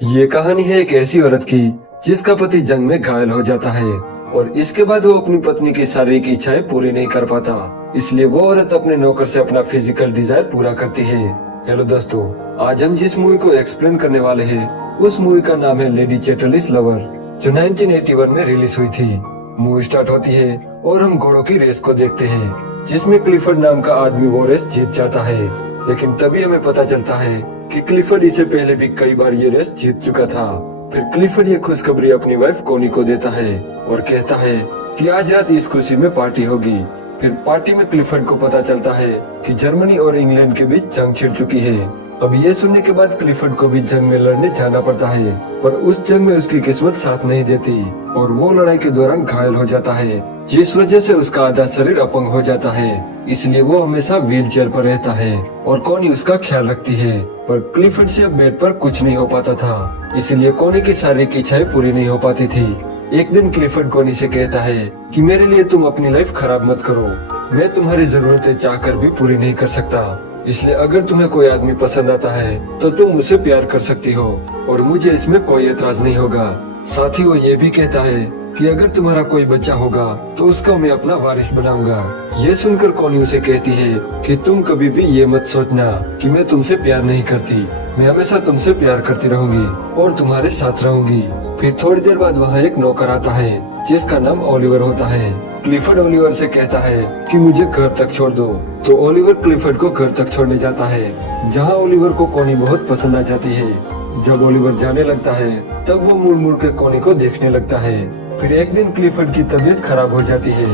ये कहानी है एक ऐसी औरत की जिसका पति जंग में घायल हो जाता है और इसके बाद वो अपनी पत्नी की शारीरिक इच्छाएं पूरी नहीं कर पाता, इसलिए वो औरत अपने नौकर से अपना फिजिकल डिजायर पूरा करती है। हेलो दोस्तों, आज हम जिस मूवी को एक्सप्लेन करने वाले हैं उस मूवी का नाम है लेडी चैटरलीज लवर, जो 1981 में रिलीज हुई थी। मूवी स्टार्ट होती है और हम घोड़ों की रेस को देखते हैं जिसमें क्लिफर्ड नाम का आदमी वो रेस जीत जाता है, लेकिन तभी हमें पता चलता है कि क्लिफर्ड इससे पहले भी कई बार ये रेस जीत चुका था। फिर क्लिफर्ड ये खुशखबरी अपनी वाइफ कोनी को देता है और कहता है कि आज रात इस खुशी में पार्टी होगी। फिर पार्टी में क्लिफर्ड को पता चलता है कि जर्मनी और इंग्लैंड के बीच जंग छिड़ चुकी है। अब ये सुनने के बाद क्लिफर्ड को भी जंग में लड़ने जाना पड़ता है, पर उस जंग में उसकी किस्मत साथ नहीं देती और वो लड़ाई के दौरान घायल हो जाता है, जिस वजह से उसका आधा शरीर अपंग हो जाता है। इसलिए वो हमेशा व्हील चेयर पर रहता है और कोनी उसका ख्याल रखती है। पर क्लिफर्ड से अब बेड पर कुछ नहीं हो पाता था, इसलिए कोनी की शारीरिक इच्छाएं पूरी नहीं हो पाती थी। एक दिन क्लिफर्ड कोनी से कहता है कि मेरे लिए तुम अपनी लाइफ खराब मत करो, मैं तुम्हारी जरूरतें चाहकर भी पूरी नहीं कर सकता, इसलिए अगर तुम्हें कोई आदमी पसंद आता है तो तुम उसे प्यार कर सकती हो और मुझे इसमें कोई एतराज नहीं होगा। साथ ही वो ये भी कहता है कि अगर तुम्हारा कोई बच्चा होगा तो उसको मैं अपना वारिस बनाऊंगा। ये सुनकर कोनी उसे कहती है कि तुम कभी भी ये मत सोचना कि मैं तुमसे प्यार नहीं करती, मैं हमेशा तुमसे प्यार करती रहूंगी और तुम्हारे साथ रहूंगी। फिर थोड़ी देर बाद वहाँ एक नौकर आता है जिसका नाम ओलिवर होता है। क्लिफर्ड ओलिवर से कहता है कि मुझे घर तक छोड़ दो, तो ओलिवर क्लिफर्ड को घर तक छोड़ने जाता है, जहाँ ओलिवर को कोनी बहुत पसंद आ जाती है। जब ओलिवर जाने लगता है तब वो मुड़ मुड़ के कोनी को देखने लगता है। फिर एक दिन क्लिफर्ड की तबीयत खराब हो जाती है,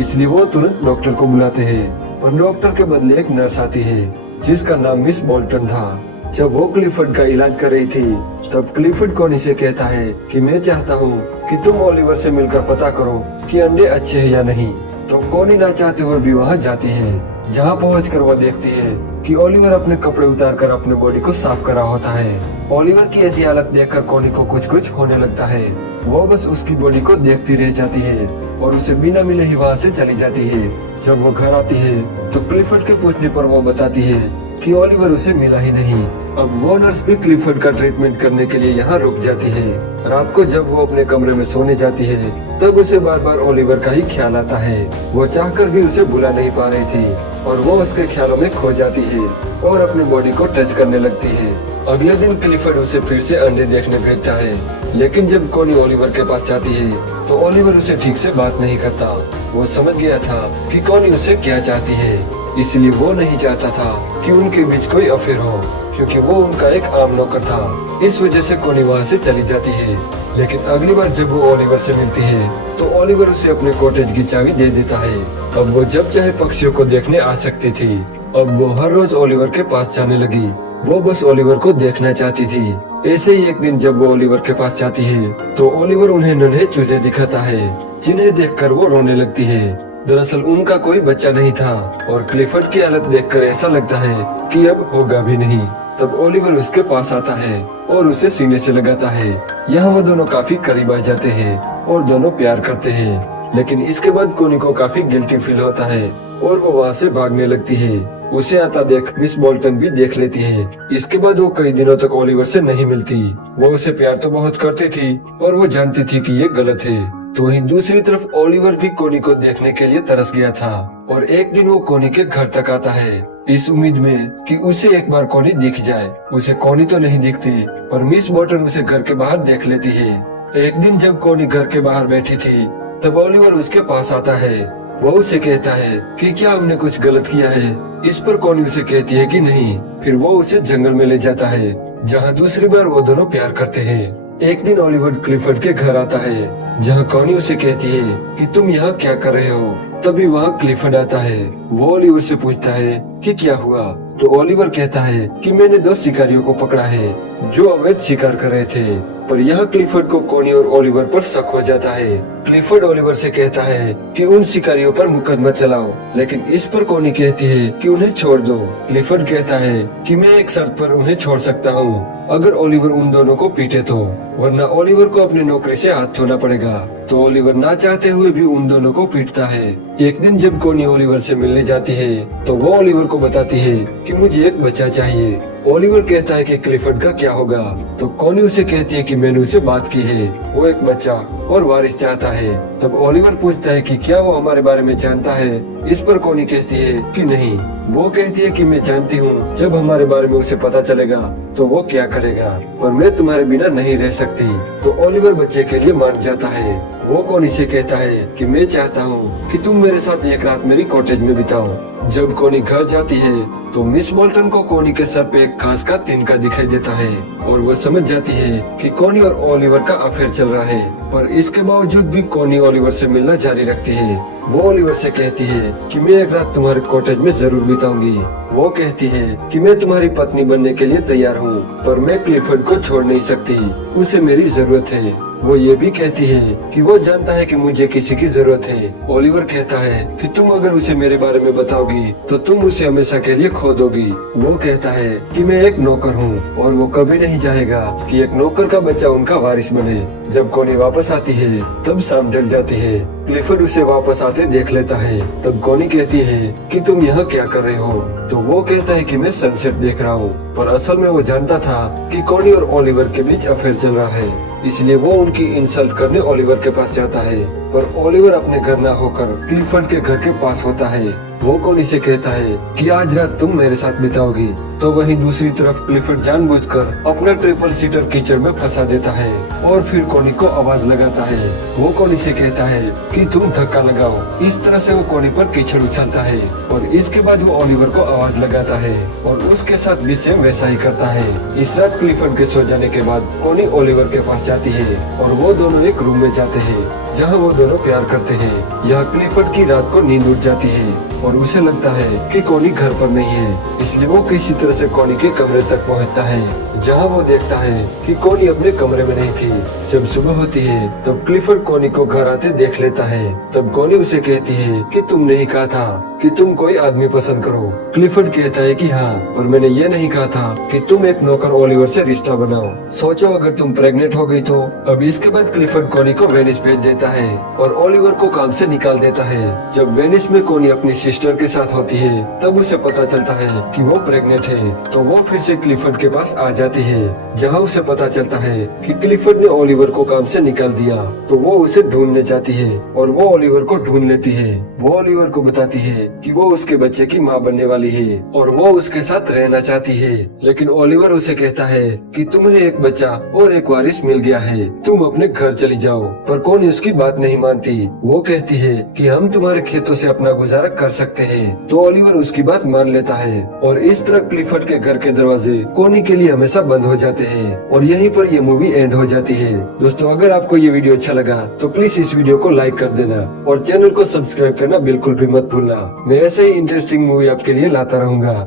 इसलिए वो तुरंत डॉक्टर को बुलाते हैं, पर डॉक्टर के बदले एक नर्स आती है जिसका नाम मिस बोल्टन था। जब वो क्लिफर्ड का इलाज कर रही थी तब क्लिफर्ड कोनी से कहता है कि मैं चाहता हूँ कि तुम ओलिवर से मिलकर पता करो कि अंडे अच्छे हैं या नहीं। तो कोनी ना चाहते हुए भी वहाँ जाती है, जहाँ पहुंचकर वो देखती है कि ओलिवर अपने कपड़े उतारकर अपने बॉडी को साफ कर रहा होता है। ओलिवर की ऐसी हालत देखकर कोनी को कुछ कुछ होने लगता है। वो बस उसकी बॉडी को देखती रह जाती है और उसे बिना मिले ही वहाँ से चली जाती है। जब वो घर आती है तो क्लिफर्ड के पूछने पर वो बताती है कि ओलिवर उसे मिला ही नहीं। अब वो नर्स भी क्लिफर्ड का ट्रीटमेंट करने के लिए यहाँ रुक जाती है। रात को जब वो अपने कमरे में सोने जाती है तब उसे बार बार ओलिवर का ही ख्याल आता है। वो चाहकर भी उसे भुला नहीं पा रही थी और वो उसके ख्यालों में खो जाती है और अपनी बॉडी को टच करने लगती है। अगले दिन क्लिफर्ड उसे फिर से अंडे देखने भेजता है, लेकिन जब कोनी ओलिवर के पास जाती है तो ओलिवर उसे ठीक से बात नहीं करता। वो समझ गया था कि कोनी उससे क्या चाहती है, इसलिए वो नहीं चाहता था कि उनके बीच कोई अफेयर हो, क्योंकि वो उनका एक आम नौकर था। इस वजह से कोनी वहाँ से चली जाती है। लेकिन अगली बार जब वो ओलिवर से मिलती है तो ओलिवर उसे अपने कॉटेज की चाबी दे देता है। अब वो जब चाहे पक्षियों को देखने आ सकती थी। अब वो हर रोज ओलिवर के पास जाने लगी, वो बस ओलिवर को देखना चाहती थी। ऐसे ही एक दिन जब वो ओलिवर के पास जाती है तो ओलिवर उन्हें नन्हे चूजे दिखाता है, जिन्हें देखकर वो रोने लगती है। दरअसल उनका कोई बच्चा नहीं था और क्लिफर्ड की हालत देखकर ऐसा लगता है कि अब होगा भी नहीं। तब ओलिवर उसके पास आता है और उसे सीने से लगाता है। यहाँ वो दोनों काफी करीब आ जाते हैं और दोनों प्यार करते हैं। लेकिन इसके बाद कोनी को काफी गिल्टी फील होता है और वो वहाँ से भागने लगती है। उसे आता देख मिस बोल्टन भी देख लेती है। इसके बाद वो कई दिनों तक ओलिवर से नहीं मिलती। वो उसे प्यार तो बहुत करती थी पर वो जानती थी कि ये गलत है। तो वहीं दूसरी तरफ ओलिवर भी कोनी को देखने के लिए तरस गया था और एक दिन वो कोनी के घर तक आता है, इस उम्मीद में कि उसे एक बार कोनी दिख जाए। उसे कोनी तो नहीं दिखती, पर मिस बोल्टन उसे घर के बाहर देख लेती है। एक दिन जब कोनी घर के बाहर बैठी थी तब ओलिवर उसके पास आता है। वो उसे कहता है कि क्या हमने कुछ गलत किया है। इस पर कोनी उसे कहती है कि नहीं। फिर वो उसे जंगल में ले जाता है, जहाँ दूसरी बार वो दोनों प्यार करते हैं। एक दिन ओलिवर क्लिफर्ड के घर आता है, जहाँ कोनी उसे कहती है कि तुम यहाँ क्या कर रहे हो। तभी वहाँ क्लिफर्ड आता है। वो ओलिवर से पूछता है कि क्या हुआ, तो ओलिवर कहता है कि मैंने 2 शिकारियों को पकड़ा है जो अवैध शिकार कर रहे थे। पर यहाँ क्लिफर्ड को कोनी और ओलिवर पर शक हो जाता है क्लिफर्ड ओलिवर से कहता है कि उन शिकारियों पर मुकदमा चलाओ, लेकिन इस पर कोनी कहती है कि उन्हें छोड़ दो। क्लिफर्ड कहता है कि मैं एक शर्त पर उन्हें छोड़ सकता हूँ, अगर ओलिवर उन दोनों को पीटे तो, वरना ओलिवर को अपनी नौकरी से हाथ धोना पड़ेगा। तो ओलिवर ना चाहते हुए भी उन दोनों को पीटता है। एक दिन जब कोनी ओलिवर से मिलने जाती है तो वो ओलिवर को बताती है कि मुझे एक बच्चा चाहिए। ओलिवर कहता है कि क्लिफर्ड का क्या होगा, तो कोनी उसे कहती है कि मैंने उसे बात की है, वो एक बच्चा और वारिस चाहता है। तब ओलिवर पूछता है कि क्या वो हमारे बारे में जानता है। इस पर कोनी कहती है कि नहीं। वो कहती है कि मैं जानती हूँ जब हमारे बारे में उसे पता चलेगा तो वो क्या करेगा, पर मैं तुम्हारे बिना नहीं रह सकती। तो ओलिवर बच्चे के लिए मान जाता है। वो कोनी से कहता है कि मैं चाहता हूँ कि तुम मेरे साथ एक रात मेरी कॉटेज में बिताओ। जब कोनी घर जाती है तो मिस बोल्टन को कोनी के सर पे एक घास का तिनका दिखाई देता है और वो समझ जाती है कि कोनी और ओलिवर का अफेयर चल रहा है। पर इसके बावजूद भी कोनी ओलिवर से मिलना जारी रखती है। वो ओलिवर से कहती है कि मैं एक रात तुम्हारे कॉटेज में जरूर बिताऊंगी। वो कहती है कि मैं तुम्हारी पत्नी बनने के लिए तैयार हूँ, पर मैं क्लिफर्ड को छोड़ नहीं सकती, उसे मेरी जरूरत है। वो ये भी कहती है कि वो जानता है कि मुझे किसी की जरूरत है। ओलिवर कहता है कि तुम अगर उसे मेरे बारे में बताओगी तो तुम उसे हमेशा के लिए खो दोगी। वो कहता है कि मैं एक नौकर हूँ और वो कभी नहीं चाहेगा कि एक नौकर का बच्चा उनका वारिस बने। जब कोनी वापस आती है तब शाम ढल जाती है। क्लिफर्ड उसे वापस आते देख लेता है। तब कोनी कहती है कि तुम यहाँ क्या कर रहे हो। तो वो कहता है कि मैं सनसेट देख रहा हूँ, पर असल में वो जानता था कि कोनी और ओलिवर के बीच अफेयर चल रहा है, इसलिए वो उनकी इंसल्ट करने ओलिवर के पास जाता है। पर ओलिवर अपने घर न होकर क्लिफर्ड के घर के पास होता है। वो कोनी से कहता है कि आज रात तुम मेरे साथ बिताओगी। तो वहीं दूसरी तरफ क्लिफर्ड जानबूझकर अपना ट्रिपल सीटर कीचड़ में फंसा देता है और फिर कोनी को आवाज लगाता है। वो कोनी से कहता है कि तुम धक्का लगाओ। इस तरह से वो कोनी पर कीचड़ उछलता है और इसके बाद वो ओलिवर को आवाज लगाता है और उसके साथ भी सेम वैसा ही करता है। इस रात क्लिफर्ड के सो जाने के बाद कोनी ओलिवर के पास जाती है और वो दोनों एक रूम में जाते हैं जहाँ वो दोनों प्यार करते हैं। यहाँ क्लिफर्ड की रात को नींद उड़ जाती है और उसे लगता है कि कोनी घर पर नहीं है, इसलिए वो किसी तरह से कोनी के कमरे तक पहुंचता है, जहां वो देखता है कि कोनी अपने कमरे में नहीं थी। जब सुबह होती है तब क्लिफर्ड कोनी को घर आते देख लेता है। तब कोनी उसे कहती है कि तुम नहीं कहा था कि तुम कोई आदमी पसंद करो। क्लिफर्ड कहता है कि हाँ, पर मैंने ये नहीं कहा था कि तुम एक नौकर ओलिवर से रिश्ता बनाओ। सोचो अगर तुम प्रेग्नेंट हो गई तो। अब इसके बाद क्लिफर्ड कोनी को वेनिस भेज देता है और ओलिवर को काम से निकाल देता है। जब वेनिस में कोनी अपनी सिस्टर के साथ होती है तब उसे पता चलता है कि वो प्रेग्नेंट है, तो वो फिर से क्लिफर्ड के पास आ जाती है, जहाँ उसे पता चलता है कि क्लिफर्ड ने ओलिवर को काम से निकाल दिया। तो वो उसे ढूंढने जाती है और वो ओलिवर को ढूंढ लेती है। वो ओलिवर को बताती है कि वो उसके बच्चे की माँ बनने वाली है और वो उसके साथ रहना चाहती है, लेकिन ओलिवर उसे कहता है कि तुम्हें एक बच्चा और एक वारिस मिल गया है, तुम अपने घर चली जाओ। पर कोनी उसकी बात नहीं मानती। वो कहती है कि हम तुम्हारे खेतों से अपना गुजारा कर सकते हैं। तो ओलिवर उसकी बात मान लेता है और इस तरह क्लिफर्ड के घर के दरवाजे कोनी के लिए हमेशा बंद हो जाते हैं और यहीं पर ये मूवी एंड हो जाती है। दोस्तों, अगर आपको ये वीडियो अच्छा लगा तो प्लीज इस वीडियो को लाइक कर देना और चैनल को सब्सक्राइब करना बिल्कुल भी मत भूलना। मैं ऐसे ही इंटरेस्टिंग मूवी आपके लिए लाता रहूंगा।